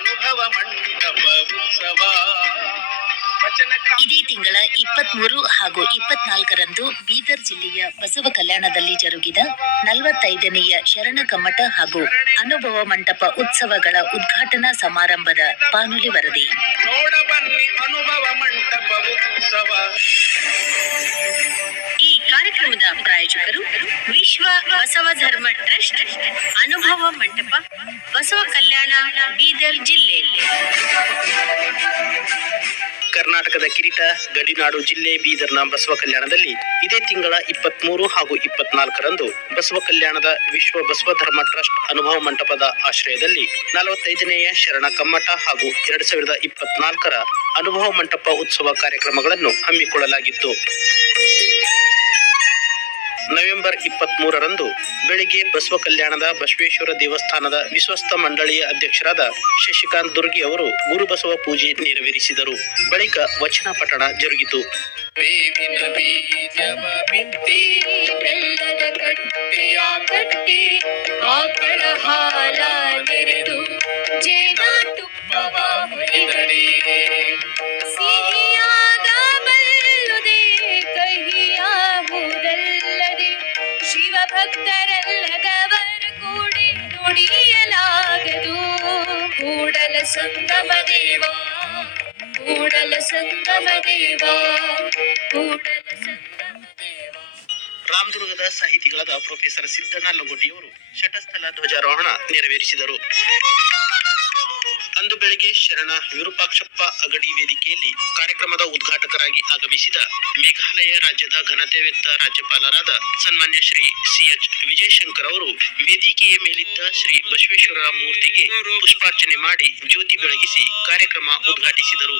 ಅನುಭವ ಮಂಟಪ ಉತ್ಸವ. ಇದೇ ತಿಂಗಳ ಇಪ್ಪತ್ಮೂರು ಹಾಗೂ ಇಪ್ಪತ್ನಾಲ್ಕರಂದು ಬೀದರ್ ಜಿಲ್ಲೆಯ ಬಸವ ಕಲ್ಯಾಣದಲ್ಲಿ ಜರುಗಿದ ನಲವತ್ತೈದನೆಯ ಶರಣ ಕಮ್ಮಟ ಹಾಗೂ ಅನುಭವ ಮಂಟಪ ಉತ್ಸವಗಳ ಉದ್ಘಾಟನಾ ಸಮಾರಂಭದ ಬಾನುಲಿ ವರದಿ. ನೋಡ ಅನುಭವ ಮಂಟಪ ಉತ್ಸವ. ಈ ಕಾರ್ಯಕ್ರಮದ ಪ್ರಾಯೋಜಕರು ವಿಶ್ವ ಬಸವ ಧರ್ಮ ಟ್ರಸ್ಟ್ ಅನುಭವ ಮಂಟಪ ಬಸವ ಕಲ್ಯಾಣ ಬೀದರ್ ಜಿಲ್ಲೆ. ಕರ್ನಾಟಕದ ಕಿರೀಟ ಗಡಿನಾಡು ಜಿಲ್ಲೆ ಬೀದರ್ನ ಬಸವ ಕಲ್ಯಾಣದಲ್ಲಿ ಇದೇ ತಿಂಗಳ ಇಪ್ಪತ್ಮೂರು ಹಾಗೂ ಇಪ್ಪತ್ನಾಲ್ಕರಂದು ಬಸವ ಕಲ್ಯಾಣದ ವಿಶ್ವ ಬಸವ ಧರ್ಮ ಟ್ರಸ್ಟ್ ಅನುಭವ ಮಂಟಪದ ಆಶ್ರಯದಲ್ಲಿ ನಲವತ್ತೈದನೆಯ ಶರಣ ಕಮ್ಮಟ ಹಾಗೂ ಎರಡ್ ಸಾವಿರದ ಇಪ್ಪತ್ನಾಲ್ಕರ ಅನುಭವ ಮಂಟಪ ಉತ್ಸವ ಕಾರ್ಯಕ್ರಮಗಳನ್ನು ಹಮ್ಮಿಕೊಳ್ಳಲಾಗಿತ್ತು. ನವೆಂಬರ್ ಇಪ್ಪತ್ತ್ ಮೂರರಂದು ಬೆಳಿಗ್ಗೆ ಬಸವ ಕಲ್ಯಾಣದ ಬಸವೇಶ್ವರ ದೇವಸ್ಥಾನದ ವಿಶ್ವಸ್ತ ಮಂಡಳಿಯ ಅಧ್ಯಕ್ಷರಾದ ಶಶಿಕಾಂತ್ ದುರ್ಗಿ ಅವರು ಗುರುಬಸವ ಪೂಜೆ ನೆರವೇರಿಸಿದರು. ಬಳಿಕ ವಚನ ಪಠಣ ಜರುಗಿತು. ಶಿವಭಕ್ತರಲ್ಲದವರ ಕೂಡಿ ನುಡಿಯಲಾಗದು. ಕೂಡಲ ಸಂಗಮ ದೇವ, ಕೂಡಲ ಸಂಗಮ ದೇವ, ಕೂಡಲ ರಾಮದುರ್ಗದ ಸಾಹಿತಿಗಳಾದ ಪ್ರೊಫೆಸರ್ ಸಿದ್ದಣ್ಣ ಲಗೋಟಿಯವರು ಶಟಸ್ಥಲ ಧ್ವಜಾರೋಹಣ ನೆರವೇರಿಸಿದರು. ಅಂದು ಬೆಳಗ್ಗೆ ಶರಣ ವಿರೂಪಾಕ್ಷಪ್ಪ ಅಗಡಿ ವೇದಿಕೆಯಲ್ಲಿ ಕಾರ್ಯಕ್ರಮದ ಉದ್ಘಾಟಕರಾಗಿ ಆಗಮಿಸಿದ ಮೇಘಾಲಯ ರಾಜ್ಯದ ಘನತೆವೆತ್ತ ರಾಜ್ಯಪಾಲರಾದ ಸನ್ಮಾನ್ಯ ಶ್ರೀ ಸಿಎಚ್ ವಿಜಯಶಂಕರ್ ಅವರು ವೇದಿಕೆಯ ಮೇಲಿದ್ದ ಶ್ರೀ ಬಸವೇಶ್ವರ ಮೂರ್ತಿಗೆ ಪುಷ್ಪಾರ್ಚನೆ ಮಾಡಿ ಜ್ಯೋತಿ ಬೆಳಗಿಸಿ ಕಾರ್ಯಕ್ರಮ ಉದ್ಘಾಟಿಸಿದರು.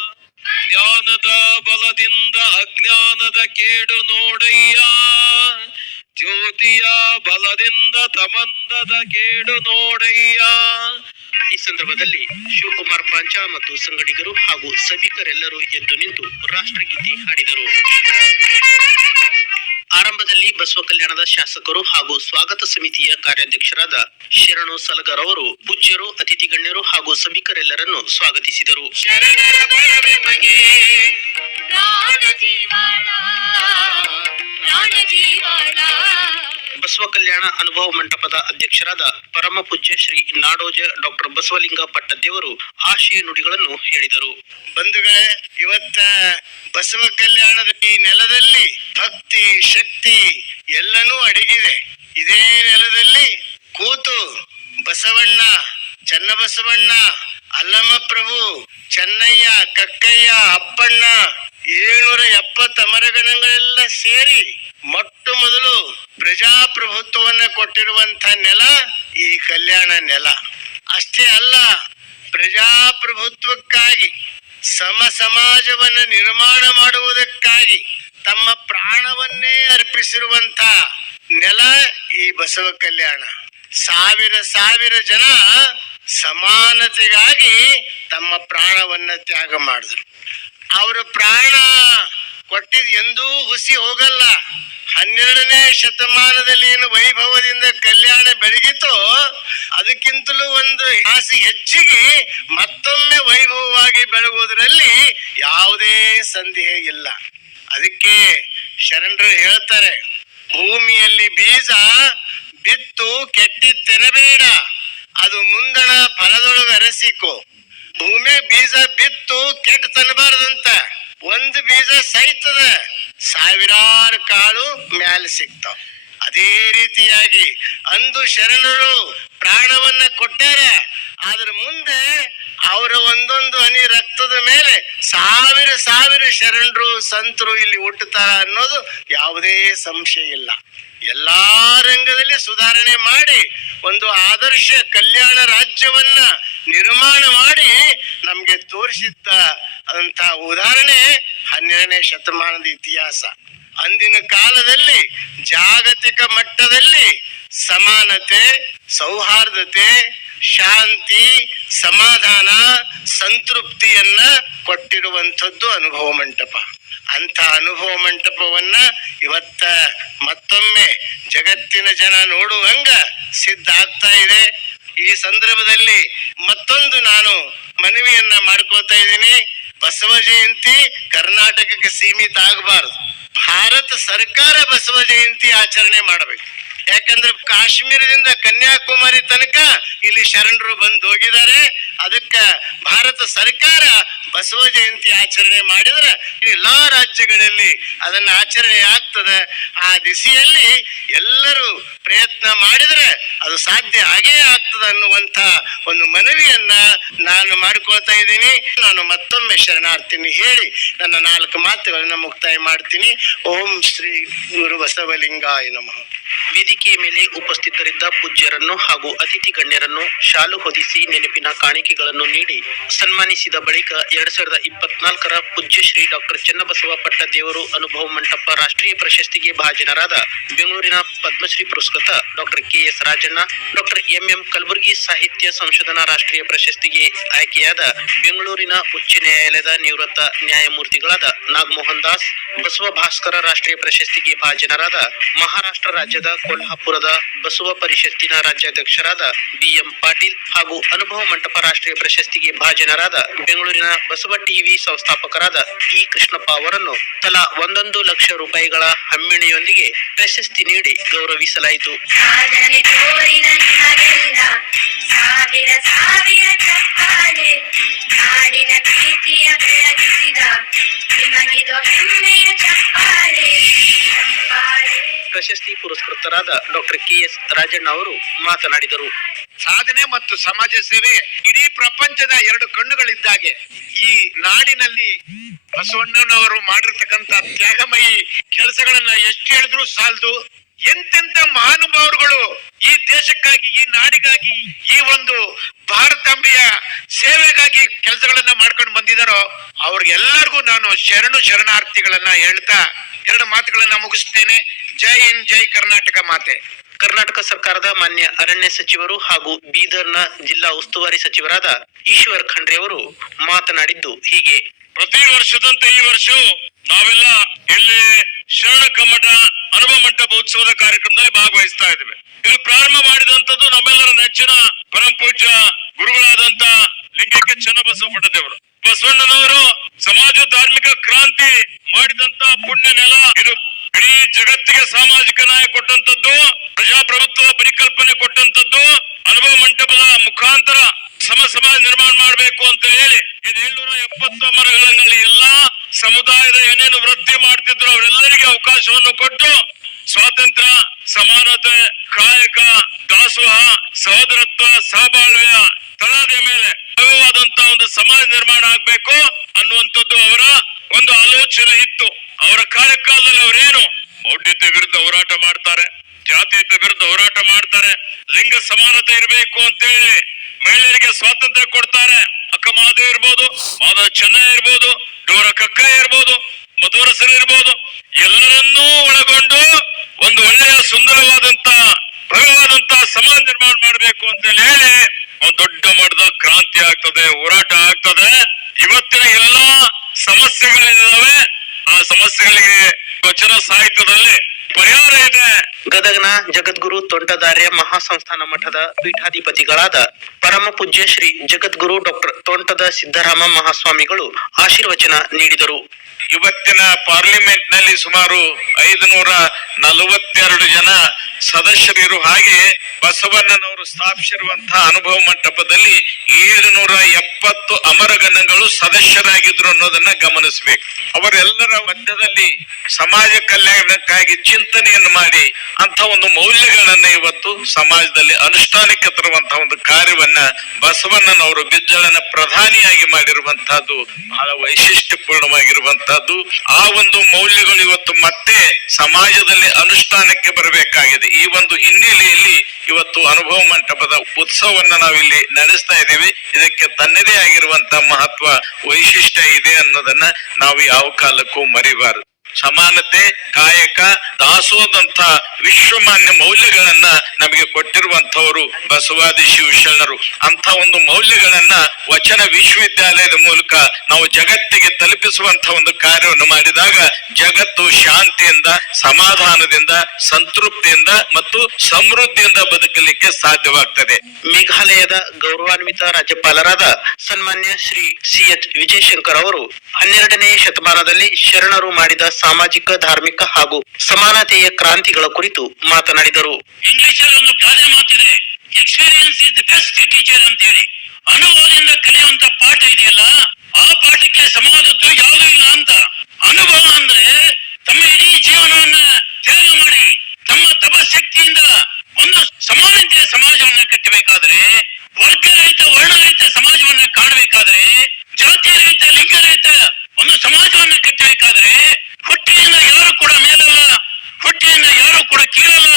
ಜ್ಞಾನದ ಬಲದಿಂದ ಅಜ್ಞಾನದ ಕೇಡು ನೋಡಯ್ಯ. ಜ್ಯೋತಿಯ ಬಲದಿಂದ ತಮಂದದ ಕೇಡು ನೋಡಯ್ಯ. ಈ ಸಂದರ್ಭದಲ್ಲಿ ಶಿವಕುಮಾರ್ ಪಾಂಚಾ ಮತ್ತು ಸಂಗಡಿಗರು ಹಾಗೂ ಸಭಿಕರೆಲ್ಲರೂ ಎದ್ದು ನಿಂತು ರಾಷ್ಟ್ರಗೀತೆ ಹಾಡಿದರು. ಆರಂಭದಲ್ಲಿ ಬಸವ ಕಲ್ಯಾಣದ ಶಾಸಕರು ಹಾಗೂ ಸ್ವಾಗತ ಸಮಿತಿಯ ಕಾರ್ಯಾಧ್ಯಕ್ಷರಾದ ಶರಣು ಸಲಗರ್ ಅವರು, ಪೂಜ್ಯರು, ಅತಿಥಿ ಗಣ್ಯರು ಹಾಗೂ ಸಭಿಕರೆಲ್ಲರನ್ನು ಸ್ವಾಗತಿಸಿದರು. ಪ್ರಾಣ ಬಸವ ಕಲ್ಯಾಣ ಅನುಭವ ಮಂಟಪದ ಅಧ್ಯಕ್ಷರಾದ ಪರಮ ಪೂಜ್ಯ ಶ್ರೀ ನಾಡೋಜ ಡಾಕ್ಟರ್ ಬಸವಲಿಂಗ ಪಟ್ಟದೇವರು ಆಶಯ ನುಡಿಗಳನ್ನು ಹೇಳಿದರು. ಬಂಧುಗಳೇ ಇವತ್ತ ಬಸವ ಕಲ್ಯಾಣದ ಈ ನೆಲದಲ್ಲಿ ಭಕ್ತಿ ಶಕ್ತಿ ಎಲ್ಲನೂ ಅಡಗಿದೆ. ಇದೇ ನೆಲದಲ್ಲಿ ಕೂತು ಬಸವಣ್ಣ ಚನ್ನಬಸವಣ್ಣ ಅಲ್ಲಮ ಪ್ರಭು ಚೆನ್ನಯ್ಯ ಕಕ್ಕಯ್ಯ ಅಪ್ಪಣ್ಣ ಏಳ್ನೂರ ಎಪ್ಪತ್ತ ಮರಗಣಗಳೆಲ್ಲ ಸೇರಿ ಮೊಟ್ಟ ಮೊದಲು ಪ್ರಜಾಪ್ರಭುತ್ವವನ್ನ ಕೊಟ್ಟಿರುವಂತ ನೆಲ ಈ ಕಲ್ಯಾಣ ನೆಲ. ಅಷ್ಟೇ ಅಲ್ಲ, ಪ್ರಜಾಪ್ರಭುತ್ವಕ್ಕಾಗಿ, ಸಮ ಸಮಾಜವನ್ನು ನಿರ್ಮಾಣ ಮಾಡುವುದಕ್ಕಾಗಿ ತಮ್ಮ ಪ್ರಾಣವನ್ನೇ ಅರ್ಪಿಸಿರುವಂತ ನೆಲ ಈ ಬಸವ ಕಲ್ಯಾಣ. ಸಾವಿರ ಸಾವಿರ ಜನ ಸಮಾನತೆಗಾಗಿ ತಮ್ಮ ಪ್ರಾಣವನ್ನ ತ್ಯಾಗ ಮಾಡಿದ್ರು. ಅವರ ಪ್ರಾಣ ಕೊಟ್ಟಿದ್ ಎಂದೂ ಹುಸಿ ಹೋಗಲ್ಲ. ಹನ್ನೆರಡನೇ ಶತಮಾನದಲ್ಲಿ ಏನು ವೈಭವದಿಂದ ಕಲ್ಯಾಣ ಬೆಳಗಿತೋ, ಅದಕ್ಕಿಂತಲೂ ಒಂದು ಹಾಸಿ ಹೆಚ್ಚಿಗೆ ಮತ್ತೊಮ್ಮೆ ವೈಭವವಾಗಿ ಬೆಳಗುವುದರಲ್ಲಿ ಯಾವುದೇ ಸಂದೇಹ ಇಲ್ಲ. ಅದಕ್ಕೆ ಶರಣರು ಹೇಳ್ತಾರೆ, ಭೂಮಿಯಲ್ಲಿ ಬೀಜ ಬಿತ್ತು ಕೆಟ್ಟಿ ತೆರಬೇಡ ಅದು ಮುಂದಣ ಫಲದೊಳಗೆ ಅರಸಿಕೋ ಭೂಮಿ ಬೀಜ ಬಿತ್ತು ಕೆಟ್ಟ ತನಬಾರದಂತ ಒಂದು ಬೀಜ ಸೈತದ ಸಾವಿರಾರು ಕಾಳು ಮ್ಯಾಲ ಸಿಗ್ತಾವ ಅದೇ ರೀತಿಯಾಗಿ ಅಂದು ಶರಣರು ಪ್ರಾಣವನ್ನ ಕೊಟ್ಟಾರ. ಅದ್ರ ಮುಂದೆ ಅವರ ಒಂದೊಂದು ಹನಿ ರಕ್ತದ ಮೇಲೆ ಸಾವಿರ ಸಾವಿರ ಶರಣರು ಸಂತರು ಇಲ್ಲಿ ಹುಟ್ಟುತ್ತಾರ ಅನ್ನೋದು ಯಾವುದೇ ಸಂಶಯ ಇಲ್ಲ. ಎಲ್ಲಾ ರಂಗದಲ್ಲಿ ಸುಧಾರಣೆ ಮಾಡಿ ಒಂದು ಆದರ್ಶ ಕಲ್ಯಾಣ ರಾಜ್ಯವನ್ನ ನಿರ್ಮಾಣ ಮಾಡಿ ನಮ್ಗೆ ತೋರಿಸಿದ್ದ ಅಂತ ಉದಾಹರಣೆ ಹನ್ನೆರಡನೇ ಶತಮಾನದ ಇತಿಹಾಸ. ಅಂದಿನ ಕಾಲದಲ್ಲಿ ಜಾಗತಿಕ ಮಟ್ಟದಲ್ಲಿ ಸಮಾನತೆ, ಸೌಹಾರ್ದತೆ, ಶಾಂತಿ, ಸಮಾಧಾನ, ಸಂತೃಪ್ತಿಯನ್ನ ಕೊಟ್ಟಿರುವಂಥದ್ದು ಅನುಭವ ಮಂಟಪ. ಅಂತ ಅನುಭವ ಮಂಟಪವನ್ನ ಇವತ್ತ ಮತ್ತೊಮ್ಮೆ ಜಗತ್ತಿನ ಜನ ನೋಡುವಂಗ ಸಿದ್ಧ ಆಗ್ತಾ ಇದೆ. ಈ ಸಂದರ್ಭದಲ್ಲಿ ಮತ್ತೊಂದು ನಾನು ಮನವಿಯನ್ನ ಮಾಡ್ಕೋತಾ ಇದ್ದೀನಿ. ಬಸವ ಜಯಂತಿ ಕರ್ನಾಟಕಕ್ಕೆ ಸೀಮಿತ ಆಗಬಾರದು. ಭಾರತ ಸರ್ಕಾರ ಬಸವ ಜಯಂತಿ ಆಚರಣೆ ಮಾಡಬೇಕು. ಯಾಕಂದ್ರೆ ಕಾಶ್ಮೀರದಿಂದ ಕನ್ಯಾಕುಮಾರಿ ತನಕ ಇಲ್ಲಿ ಶರಣರು ಬಂದು ಹೋಗಿದ್ದಾರೆ. ಅದಕ್ಕ ಭಾರತ ಸರ್ಕಾರ ಬಸವ ಜಯಂತಿ ಆಚರಣೆ ಮಾಡಿದ್ರೆ ಎಲ್ಲಾ ರಾಜ್ಯಗಳಲ್ಲಿ ಅದನ್ನ ಆಚರಣೆ ಆಗ್ತದೆ. ಆ ದಿಸೆಯಲ್ಲಿ ಎಲ್ಲರೂ ಪ್ರಯತ್ನ ಮಾಡಿದ್ರೆ ಅದು ಸಾಧ್ಯ ಆಗೇ ಆಗ್ತದೆ ಅನ್ನುವಂತ ಒಂದು ಮನವಿಯನ್ನ ನಾನು ಮಾಡ್ಕೊಳ್ತಾ ಇದ್ದೀನಿ. ನಾನು ಮತ್ತೊಮ್ಮೆ ಶರಣಾರ್ಥಿನಿ ಹೇಳಿ ನನ್ನ ನಾಲ್ಕು ಮಾತುಗಳನ್ನ ಮುಕ್ತಾಯ ಮಾಡ್ತೀನಿ. ಓಂ ಶ್ರೀ ಗುರು ಬಸವಲಿಂಗಾಯ ನಮಃ. ವೇದಿಕೆಯ ಮೇಲೆ ಉಪಸ್ಥಿತರಿದ್ದ ಪೂಜ್ಯರನ್ನು ಹಾಗೂ ಅತಿಥಿ ಗಣ್ಯರನ್ನು ಶಾಲು ಹೊದಿಸಿ ನೆನಪಿನ ಕಾಣಿಕೆಗಳನ್ನು ನೀಡಿ ಸನ್ಮಾನಿಸಿದ ಬಳಿಕ ಎರಡ್ ಸಾವಿರದ ಇಪ್ಪತ್ನಾಲ್ಕರ ಪೂಜ್ಯ ಶ್ರೀ ಡಾಕ್ಟರ್ ಚನ್ನಬಸವ ಪಟ್ಟದೇವರು ಅನುಭವ ಮಂಟಪ ರಾಷ್ಟ್ರೀಯ ಪ್ರಶಸ್ತಿಗೆ ಭಾಜನರಾದ ಬೆಂಗಳೂರಿನ ಪದ್ಮಶ್ರೀ ಪುರಸ್ಕೃತ doctor K S Rajanna, doctor M M Kalburgi ಸಾಹಿತ್ಯ ಸಂಶೋಧನಾ ರಾಷ್ಟ್ರೀಯ ಪ್ರಶಸ್ತಿಗೆ ಆಯ್ಕೆಯಾದ ಬೆಂಗಳೂರಿನ ಉಚ್ಚ ನ್ಯಾಯಾಲಯದ ನಿವೃತ್ತ ನ್ಯಾಯಮೂರ್ತಿಗಳಾದ ನಾಗಮೋಹನ್ ದಾಸ್, ಬಸವ ಭಾಸ್ಕರ ರಾಷ್ಟ್ರೀಯ ಪ್ರಶಸ್ತಿಗೆ ಭಾಜನರಾದ ಮಹಾರಾಷ್ಟ್ರ ರಾಜ್ಯದ ಕೊಲ್ಹಾಪುರದ ಬಸವ ಪರಿಷತ್ತಿನ ರಾಜ್ಯಾಧ್ಯಕ್ಷರಾದ ಬಿಎಂ ಪಾಟೀಲ್ ಹಾಗೂ ಅನುಭವ ಮಂಟಪ ರಾಷ್ಟ್ರೀಯ ಪ್ರಶಸ್ತಿಗೆ ಭಾಜನರಾದ ಬೆಂಗಳೂರಿನ ಬಸವ ಟಿವಿ ಸಂಸ್ಥಾಪಕರಾದ ಇ ಕೃಷ್ಣಪ್ಪ ಅವರನ್ನು ತಲಾ ಒಂದೊಂದು ಲಕ್ಷ ರೂಪಾಯಿಗಳ ಹಮ್ಮಿಣಿಯೊಂದಿಗೆ ಪ್ರಶಸ್ತಿ ನೀಡಿ ಗೌರವಿಸಲಾಯಿತು. ನಿಮಗಿದು ಹೆಮ್ಮೆಯ ಚಪ್ಪಾಳೆ. ಪ್ರಶಸ್ತಿ ಪುರಸ್ಕೃತರಾದ ಡಾಕ್ಟರ್ ಕೆ ಎಸ್ ರಾಜಣ್ಣ ಅವರು ಮಾತನಾಡಿದರು. ಸಾಧನೆ ಮತ್ತು ಸಮಾಜ ಸೇವೆ ಇಡೀ ಪ್ರಪಂಚದ ಎರಡು ಕಣ್ಣುಗಳಿದ್ದಾಗೆ ಈ ನಾಡಿನಲ್ಲಿ ಬಸವಣ್ಣನವರು ಮಾಡಿರ್ತಕ್ಕಂತ ತ್ಯಾಗಮಯಿ ಕೆಲಸಗಳನ್ನ ಎಷ್ಟು ಹೇಳಿದ್ರು ಸಾಲದು. ಎಂತೆಂತ ಮಹಾನುಭಾವರುಗಳು ಈ ದೇಶಕ್ಕಾಗಿ, ಈ ನಾಡಿಗಾಗಿ, ಈ ಒಂದು ಭಾರತಾಂಬೆಯ ಸೇವೆಗಾಗಿ ಕೆಲಸಗಳನ್ನ ಮಾಡ್ಕೊಂಡು ಬಂದಿದಾರೋ, ಅವ್ರಿಗೆಲ್ಲರಿಗೂ ನಾನು ಶರಣು ಶರಣಾರ್ಥಿಗಳನ್ನ ಹೇಳ್ತಾ ಎರಡು ಮಾತುಗಳನ್ನ ಮುಗಿಸ್ತೇನೆ. ಜೈ ಹಿಂದ್, ಜೈ ಕರ್ನಾಟಕ ಮಾತೆ. ಕರ್ನಾಟಕ ಸರ್ಕಾರದ ಮಾನ್ಯ ಅರಣ್ಯ ಸಚಿವರು ಹಾಗೂ ಬೀದರ್ನ ಜಿಲ್ಲಾ ಉಸ್ತುವಾರಿ ಸಚಿವರಾದ ಈಶ್ವರ್ ಖಂಡ್ರೆ ಅವರು ಮಾತನಾಡಿದ್ದು ಹೀಗೆ. ಪ್ರತಿ ವರ್ಷದಂತೆ ಈ ವರ್ಷ ನಾವೆಲ್ಲ ಇಲ್ಲಿ ಶರಣ ಕಮ್ಮಟ ಅನುಭವ ಮಂಟಪ ಉತ್ಸವದ ಕಾರ್ಯಕ್ರಮದಲ್ಲಿ ಭಾಗವಹಿಸ್ತಾ ಇದ್ದೇವೆ. ಇದು ಪ್ರಾರಂಭ ಮಾಡಿದಂತದ್ದು ನಮ್ಮೆಲ್ಲರ ನೆಚ್ಚಿನ ಪರಂ ಪೂಜ್ಯ ಗುರುಗಳಾದಂತ ಲಿಂಗಕ್ಕೆ ಚನ್ನಬಸವ ಪಟ್ಟದೇವರು ಬಸವಣ್ಣನವರು ಸಮಾಜ ಧಾರ್ಮಿಕ ಕ್ರಾಂತಿ ಮಾಡಿದಂತ ಪುಣ್ಯ ನೆಲ. ಇದು ಇಡೀ ಜಗತ್ತಿಗೆ ಸಾಮಾಜಿಕ ನ್ಯಾಯ ಕೊಟ್ಟಂತದ್ದು ಪ್ರಜಾಪ್ರಭುತ್ವದ ಪರಿಕಲ್ಪನೆ ಕೊಟ್ಟಂತದ್ದು ಅನುಭವ ಮಂಟಪದ ಮುಖಾಂತರ ಸಮ ಸಮಾಜ ನಿರ್ಮಾಣ ಮಾಡಬೇಕು ಅಂತ ಹೇಳಿ ಇದು ಏಳ್ನೂರ ಎಪ್ಪತ್ತು ಮರಗಳಲ್ಲಿ ಎಲ್ಲಾ ಸಮುದಾಯದ ಏನೇನು ವೃತ್ತಿ ಮಾಡ್ತಿದ್ರು ಅವರೆಲ್ಲರಿಗೆ ಅವಕಾಶವನ್ನು ಕೊಟ್ಟು ಸ್ವಾತಂತ್ರ್ಯ ಸಮಾನತೆ ಕಾಯಕ ದಾಸೋಹ ಸಹೋದರತ್ವ ಸಹಬಾಳ್ವೆಯ ತಳದ ಮೇಲೆ ಭವ್ಯವಾದಂತ ಒಂದು ಸಮಾಜ ನಿರ್ಮಾಣ ಆಗ್ಬೇಕು ಅನ್ನುವಂಥದ್ದು ಅವರ ಒಂದು ಆಲೋಚನೆ ಇತ್ತು. ಅವರ ಕಾರ್ಯಕಾಲದಲ್ಲಿ ಅವರೇನು? ಮೌಢ್ಯತೆ ವಿರುದ್ಧ ಹೋರಾಟ ಮಾಡ್ತಾರೆ, ಜಾತೀಯತೆ ವಿರುದ್ಧ ಹೋರಾಟ ಮಾಡ್ತಾರೆ, ಲಿಂಗ ಸಮಾನತೆ ಇರಬೇಕು ಅಂತ ಹೇಳಿ ಮಹಿಳೆಯರಿಗೆ ಸ್ವಾತಂತ್ರ್ಯ ಕೊಡ್ತಾರೆ. ಅಕ್ಕ ಮಹಾದೇವ್ ಇರ್ಬೋದು, ಮಾಧವ ಚೆನ್ನ ಇರ್ಬೋದು, ಡೋರ ಕಕ್ಕ ಇರ್ಬೋದು ಮಧುರಸರು ಇರ್ಬೋದು, ಎಲ್ಲರನ್ನೂ ಒಳಗೊಂಡು ಒಂದು ಒಳ್ಳೆಯ ಸುಂದರವಾದಂತ ಭವ್ಯವಾದಂತ ಸಮಾಜ ನಿರ್ಮಾಣ ಮಾಡಬೇಕು ಅಂತ ಹೇಳಿ ಒಂದು ದೊಡ್ಡ ಮಟ್ಟದ ಕ್ರಾಂತಿ ಆಗ್ತದೆ, ಹೋರಾಟ ಆಗ್ತದೆ. ಇವತ್ತಿನ ಎಲ್ಲಾ ಸಮಸ್ಯೆಗಳಿದ್ದಾವೆ. ಆ ಸಮಸ್ಯೆಗಳಿಗೆ ವಚನ ಸಾಹಿತ್ಯದಲ್ಲಿ ಪರಿಹಾರ ಇದೆ. ಗದಗನ ಜಗದ್ಗುರು ತೋಂಟದಾರ್ಯ ಮಹಾಸಂಸ್ಥಾನ ಮಠದ ಪೀಠಾಧಿಪತಿಗಳಾದ ಪರಮ ಪೂಜ್ಯ ಶ್ರೀ ಜಗದ್ಗುರು ಡಾಕ್ಟರ್ ತೋಂಟದ ಸಿದ್ದರಾಮ ಮಹಾಸ್ವಾಮಿಗಳು ಆಶೀರ್ವಚನ ನೀಡಿದರು. ಇವತ್ತಿನ ಪಾರ್ಲಿಮೆಂಟ್ನಲ್ಲಿ ಸುಮಾರು ಐದು ನೂರ ನಲವತ್ತೆರಡು ಜನ ಸದಸ್ಯರಿರು ಹಾಗೆ ಬಸವಣ್ಣನವರು ಸ್ಥಾಪಿಸಿರುವಂತಹ ಅನುಭವ ಮಂಟಪದಲ್ಲಿ ಏಳುನೂರ ಎಪ್ಪತ್ತು ಅಮರಗಣಗಳು ಸದಸ್ಯರಾಗಿದ್ರು ಅನ್ನೋದನ್ನ ಗಮನಿಸಬೇಕು. ಅವರೆಲ್ಲರ ಮಧ್ಯದಲ್ಲಿ ಸಮಾಜ ಕಲ್ಯಾಣಕ್ಕಾಗಿ ಚಿಂತನೆಯನ್ನು ಮಾಡಿ ಅಂತ ಒಂದು ಮೌಲ್ಯಗಳನ್ನ ಇವತ್ತು ಸಮಾಜದಲ್ಲಿ ಅನುಷ್ಠಾನಕ್ಕೆ ತರುವಂತಹ ಒಂದು ಕಾರ್ಯವನ್ನ ಬಸವಣ್ಣನವರು ಬಿಜ್ಜಳನ ಪ್ರಧಾನಿಯಾಗಿ ಮಾಡಿರುವಂತಹದ್ದು ಬಹಳ ವೈಶಿಷ್ಟ್ಯಪೂರ್ಣವಾಗಿರುವಂತಹದ್ದು ಆ ಒಂದು ಮೌಲ್ಯಗಳು ಇವತ್ತು ಮತ್ತೆ ಸಮಾಜದಲ್ಲಿ ಅನುಷ್ಠಾನಕ್ಕೆ ಬರಬೇಕಾಗಿದೆ. ಈ ಒಂದು ಹಿನ್ನೆಲೆಯಲ್ಲಿ ಇವತ್ತು ಅನುಭವ ಮಂಟಪದ ಉತ್ಸವವನ್ನು ನಾವಿಲ್ಲಿ ನಡೆಸ್ತಾ ಇದ್ದೀವಿ. ಇದಕ್ಕೆ ತನ್ನದೇ ಆಗಿರುವಂತಹ ಮಹತ್ವ, ವೈಶಿಷ್ಟ್ಯ ಇದೆ ಅನ್ನೋದನ್ನ ನಾವು ಯಾವ ಕಾಲಕ್ಕೂ ಮರಿಬಾರದು. ಸಮಾನತೆ, ಕಾಯಕ ದಾಸೋದಂತ ವಿಶ್ವಮಾನ್ಯ ಮೌಲ್ಯಗಳನ್ನ ನಮಗೆ ಕೊಟ್ಟಿರುವಂತವರು ಬಸವಾದಿ ಶಿವಶರಣರು. ಅಂತ ಒಂದು ಮೌಲ್ಯಗಳನ್ನ ವಚನ ವಿಶ್ವವಿದ್ಯಾಲಯದ ಮೂಲಕ ನಾವು ಜಗತ್ತಿಗೆ ತಲುಪಿಸುವಂತ ಒಂದು ಕಾರ್ಯವನ್ನು ಮಾಡಿದಾಗ ಜಗತ್ತು ಶಾಂತಿಯಿಂದ, ಸಮಾಧಾನದಿಂದ, ಸಂತೃಪ್ತಿಯಿಂದ ಮತ್ತು ಸಮೃದ್ಧಿಯಿಂದ ಬದುಕಲಿಕ್ಕೆ ಸಾಧ್ಯವಾಗ್ತದೆ. ಮೇಘಾಲಯದ ಗೌರವಾನ್ವಿತ ರಾಜ್ಯಪಾಲರಾದ ಸನ್ಮಾನ್ಯ ಶ್ರೀ ಸಿ ಎಚ್ ವಿಜಯಶಂಕರ್ ಅವರು ಹನ್ನೆರಡನೇ ಶತಮಾನದಲ್ಲಿ ಶರಣರು ಮಾಡಿದ ಸಾಮಾಜಿಕ, ಧಾರ್ಮಿಕ ಹಾಗೂ ಸಮಾನತೆಯ ಕ್ರಾಂತಿಗಳ ಕುರಿತು ಮಾತನಾಡಿದರು. ಇಂಗ್ಲಿಷ್ ಅಲ್ಲಿ ಒಂದು ಗಾದೆ ಮಾತಿದೆ ಎಕ್ಸ್ಪೀರಿಯನ್ಸ್ ಇಸ್ ಬೆಸ್ಟ್ ಟೀಚರ್ ಅಂತ ಹೇಳಿ ಅನುಭವದಿಂದ ಕಲಿಯುವಂತ ಪಾಠ ಇದೆಯಲ್ಲ, ಆ ಪಾಠಕ್ಕೆ ಸಮಾಜದ್ದು ಯಾವುದೂ ಇಲ್ಲ ಅಂತ. ಅನುಭವ ಅಂದ್ರೆ ತಮ್ಮ ಇಡೀ ಜೀವನವನ್ನ ತ್ಯಾಗ ಮಾಡಿ, ತಮ್ಮ ತಪಶಕ್ತಿಯಿಂದ ಒಂದು ಸಮಾನತೆಯ ಸಮಾಜವನ್ನ ಕಟ್ಟಬೇಕಾದ್ರೆ ವರ್ಗರಹಿತ ವರ್ಣರಹಿತ ಸಮಾಜವನ್ನ ಕಾಣಬೇಕಾದ್ರೆ ಜಾತಿ ರಹಿತ ಲಿಂಗರಹಿತ ಒಂದು ಸಮಾಜವನ್ನ ಕಟ್ಟಬೇಕಾದ್ರೆ ಹುಟ್ಟಿನಿಂದ ಯಾರು ಕೂಡ ಮೇಲಲ್ಲ ಹುಟ್ಟಿನಿಂದ ಯಾರು ಕೂಡ ಕೀಳಲ್ಲ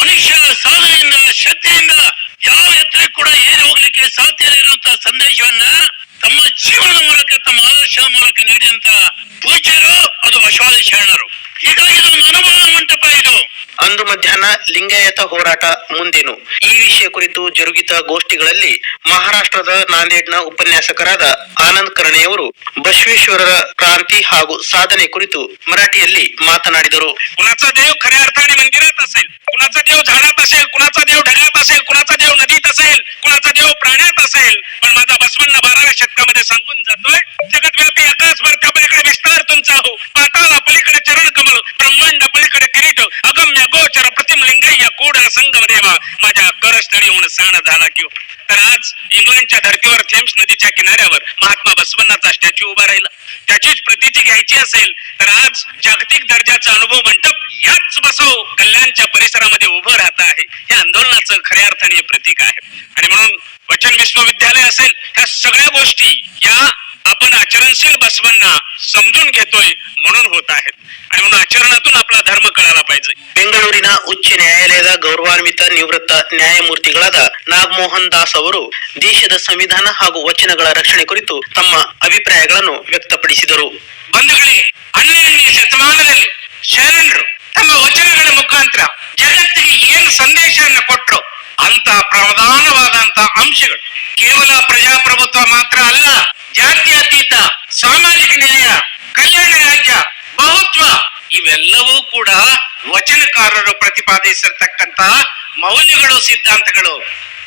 ಮನುಷ್ಯ ಸಾಧನೆಯಿಂದ ಶ್ರದ್ಧೆಯಿಂದ ಯಾವ ಎತ್ತರ ಕೂಡ ಏರಿ ಹೋಗ್ಲಿಕ್ಕೆ ಸಾಧ್ಯ ಇರುವಂತಹ ಸಂದೇಶವನ್ನ ತಮ್ಮ ಜೀವನದ ಮೂಲಕ ತಮ್ಮ ಆದರ್ಶದ ಮೂಲಕ ನೀಡಿದಂತ ಪೂಜ್ಯರು ಅದು ಬಸವಾದಿ ಶರಣರು ಹೀಗಾಗಿ ಇದು ಒಂದು ಅನುಭವ ಮಂಟಪ ಇದು ಅಂದು ಮಧ್ಯಾಹ್ನ ಲಿಂಗಾಯತ ಹೋರಾಟ ಮುಂದೇನು ಈ ವಿಷಯ ಕುರಿತು ಜರುಗಿದ ಗೋಷ್ಠಿಗಳಲ್ಲಿ ಮಹಾರಾಷ್ಟ್ರದ ನಾಂದೇಡ್ನ ಉಪನ್ಯಾಸಕರಾದ ಆನಂದ್ ಕರ್ಣೆಯವರು ಬಸವೇಶ್ವರರ ಕ್ರಾಂತಿ ಹಾಗೂ ಸಾಧನೆ ಕುರಿತು ಮರಾಠಿಯಲ್ಲಿ ಮಾತನಾಡಿದರು कुणाचा देव खऱ्या अर्थाने मंदिरात असेल कुणाचा देव झाडात असेल कुणाचा देव ढगात असेल कुणाचा देव नदीत असेल कुणाचा देव प्राण्यात असेल पण माझा बसवण्ण बाराव्या शतकामध्ये सांगून जातोय जगतव्यापी आकाशभर कपड्याकडे विस्तार तुमचा हो पाताळा पलीकडे चरण माझ्या करस्थळी होऊन सण झाला की तर आज इंग्लंडच्या धर्तीवर थेम्स नदीच्या किनाऱ्यावर महात्मा बसवन्नाचा स्टॅच्यू उभा राहिला. त्याचीच प्रतीची घ्यायची असेल तर आज जागतिक दर्जाचा अनुभव मंडप याच बसव कल्याणच्या परिसरामध्ये उभं राहत आहे. हे आंदोलनाचं खऱ्या अर्थाने प्रतीक आहे. आणि म्हणून वचन विश्वविद्यालय असेल ह्या सगळ्या गोष्टी या आपण आचरणशील बसवांना समजून घेतोय म्हणून होत आहेत आणि म्हणून आचरणातून आपला धर्म कळायला पाहिजे ಬೆಂಗಳೂರಿನ ಉಚ್ಚ ನ್ಯಾಯಾಲಯದ ಗೌರವಾನ್ವಿತ ನಿವೃತ್ತ ನ್ಯಾಯಮೂರ್ತಿಗಳಾದ ನಾಗಮೋಹನ್ ದಾಸ್ ಅವರು ದೇಶದ ಸಂವಿಧಾನ ಹಾಗೂ ವಚನಗಳ ರಕ್ಷಣೆ ಕುರಿತು ತಮ್ಮ ಅಭಿಪ್ರಾಯಗಳನ್ನು ವ್ಯಕ್ತಪಡಿಸಿದರು ಬಂಧುಗಳೇ ಹನ್ನೆರಡನೇ ಶತಮಾನದಲ್ಲಿ ಶರಣರು ತಮ್ಮ ವಚನಗಳ ಮುಖಾಂತರ ಜಗತ್ತಿಗೆ ಏನು ಸಂದೇಶವನ್ನು ಕೊಟ್ಟರು ಅಂತ ಪ್ರಧಾನವಾದಂತ ಅಂಶಗಳು ಕೇವಲ ಪ್ರಜಾಪ್ರಭುತ್ವ ಮಾತ್ರ ಅಲ್ಲ ಜಾತ್ಯತೀತ ಸಾಮಾಜಿಕ ನ್ಯಾಯ, ಕಲ್ಯಾಣ ರಾಜ್ಯ, ಬಹುತ್ವ, ಇವೆಲ್ಲವೂ ಕೂಡ ವಚನಕಾರರು ಪ್ರತಿಪಾದಿಸಿರ್ತಕ್ಕಂತ ಮೌಲ್ಯಗಳು, ಸಿದ್ಧಾಂತಗಳು.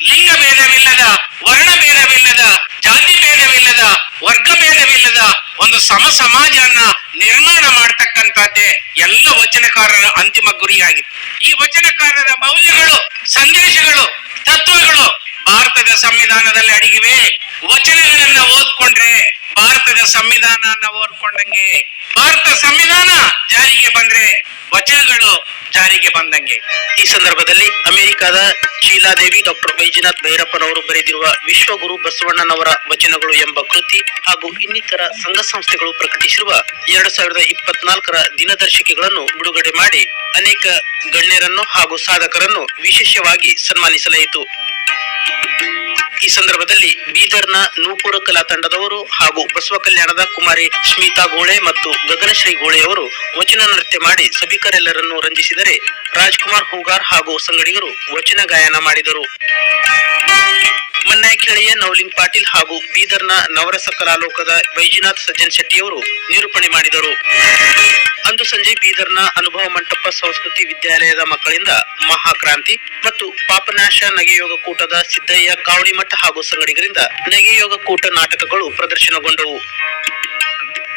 ಲಿಂಗ ಭೇದವಿಲ್ಲದ, ವರ್ಣ ಭೇದವಿಲ್ಲದ, ಜಾತಿ ಭೇದವಿಲ್ಲದ, ವರ್ಗ ಭೇದವಿಲ್ಲದ ಒಂದು ಸಮ ಸಮಾಜವನ್ನ ನಿರ್ಮಾಣ ಮಾಡ್ತಕ್ಕಂಥದ್ದೇ ಎಲ್ಲ ವಚನಕಾರರ ಅಂತಿಮ ಗುರಿಯಾಗಿತ್ತು. ಈ ವಚನಕಾರರ ಮೌಲ್ಯಗಳು, ಸಂದೇಶಗಳು, ತತ್ವಗಳು ಭಾರತದ ಸಂವಿಧಾನದಲ್ಲಿ ಅಡಗಿವೆ. ವಚನಗಳನ್ನ ಓದ್ಕೊಂಡ್ರೆ ಭಾರತದ ಸಂವಿಧಾನ ಓದ್ಕೊಂಡಂಗೆ. ಭಾರತ ಸಂವಿಧಾನ ಜಾರಿಗೆ ಬಂದ್ರೆ ವಚನಗಳು ಜಾರಿಗೆ ಬಂದಂಗೆ. ಈ ಸಂದರ್ಭದಲ್ಲಿ ಅಮೆರಿಕದ ಶೀಲಾದೇವಿ ಡಾಕ್ಟರ್ ವೈಜನಾಥ್ ಭೈರಪ್ಪನವರು ಬರೆದಿರುವ ವಿಶ್ವಗುರು ಬಸವಣ್ಣನವರ ವಚನಗಳು ಎಂಬ ಕೃತಿ ಹಾಗೂ ಇನ್ನಿತರ ಸಂಘ ಸಂಸ್ಥೆಗಳು ಪ್ರಕಟಿಸಿರುವ ಎರಡು ಸಾವಿರದ ಇಪ್ಪತ್ನಾಲ್ಕರ ದಿನದರ್ಶಿಕೆಗಳನ್ನು ಬಿಡುಗಡೆ ಮಾಡಿ ಅನೇಕ ಗಣ್ಯರನ್ನು ಹಾಗೂ ಸಾಧಕರನ್ನು ವಿಶೇಷವಾಗಿ ಸನ್ಮಾನಿಸಲಾಯಿತು. ಈ ಸಂದರ್ಭದಲ್ಲಿ ಬೀದರ್ನ ನೂಪುರ ಕಲಾ ತಂಡದವರು ಹಾಗೂ ಬಸವ ಕಲ್ಯಾಣದ ಕುಮಾರಿ ಸ್ಮಿತಾ ಗೋಳೆ ಮತ್ತು ಗಗನಶ್ರೀ ಗೋಳೆಯವರು ವಚನ ನೃತ್ಯ ಮಾಡಿ ಸಭಿಕರೆಲ್ಲರನ್ನು ರಂಜಿಸಿದರೆ ರಾಜ್ಕುಮಾರ್ ಹೂಗಾರ್ ಹಾಗೂ ಸಂಗಡಿಗರು ವಚನ ಗಾಯನ ಮಾಡಿದರು. ಮನ್ನಾಯಖೇಳಿಯ ನವಲಿಂಗ್ ಪಾಟೀಲ್ ಹಾಗೂ ಬೀದರ್ನ ನವರಸ ಕಲಾಲೋಕದ ವೈಜನಾಥ್ ಸಜ್ಜನ್ ಶೆಟ್ಟಿಯವರು ನಿರೂಪಣೆ ಮಾಡಿದರು. ಅಂದು ಸಂಜೆ ಬೀದರ್ನ ಅನುಭವ ಮಂಟಪ ಸಂಸ್ಕೃತಿ ವಿದ್ಯಾಲಯದ ಮಕ್ಕಳಿಂದ ಮಹಾಕ್ರಾಂತಿ ಮತ್ತು ಪಾಪನಾಶ ನಗೆಯೋಗ ಕೂಟದ ಸಿದ್ದಯ್ಯ, ಕಾವಡಿಮಠ ಹಾಗೂ ಸಂಗಡಿಗರಿಂದ ನಗೆಯೋಗ ಕೂಟ ನಾಟಕಗಳು ಪ್ರದರ್ಶನಗೊಂಡವು.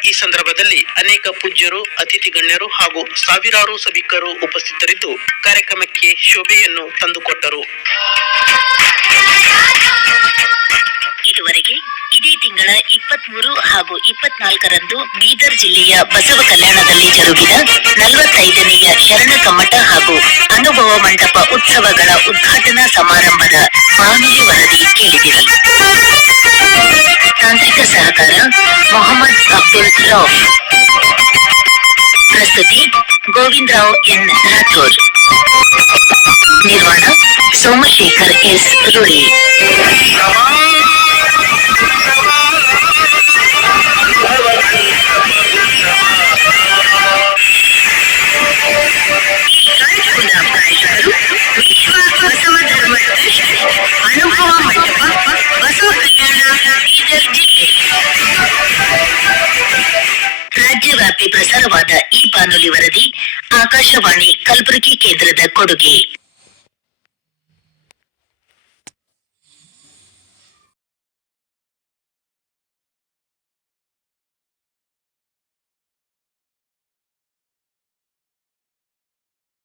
ಈ ಸಂದರ್ಭದಲ್ಲಿ ಅನೇಕ ಪೂಜ್ಯರು ಅತಿಥಿ ಗಣ್ಯರು ಹಾಗೂ ಸಾವಿರಾರು ಸಭಿಕರು ಉಪಸ್ಥಿತರಿದ್ದು ಕಾರ್ಯಕ್ರಮಕ್ಕೆ ಶೋಭೆಯನ್ನು ತಂದುಕೊಟ್ಟರು. ಇದುವರೆಗೆ ಇದೇ ತಿಂಗಳ ಇಪ್ಪತ್ಮೂರು ಹಾಗೂ ಇಪ್ಪತ್ನಾಲ್ಕರಂದು ಬೀದರ್ ಜಿಲ್ಲೆಯ ಬಸವ ಕಲ್ಯಾಣದಲ್ಲಿ ಜರುಗಿದ ನಲವತ್ತೈದನೆಯ ಶರಣ ಕಮ್ಮಟ ಹಾಗೂ ಅನುಭವ ಮಂಟಪ ಉತ್ಸವಗಳ ಉದ್ಘಾಟನಾ ಸಮಾರಂಭದ ಬಾನುಲಿ ವರದಿ ಕೇಳಿದಿರಿ. ತಾಂತ್ರಿಕ ಸಹಕಾರ, ಮೊಹಮ್ಮದ್ ಅಬ್ದುಲ್ ರಾವ್ ಪ್ರಸ್ತುತಿ ಗೋವಿಂದರಾವ್ ಎನ್ ರಾಥೋರ್ ಸೋಮಶೇಖರ್ ಎಸ್ ರೂಯಿ ರಾಜ್ಯವ್ಯಾಪಿ ಪ್ರಸಾರವಾದ ಈ ಬಾನುಲಿ ವರದಿ ಆಕಾಶವಾಣಿ ಕಲಬುರಗಿ ಕೇಂದ್ರದ ಕೊಡುಗೆ.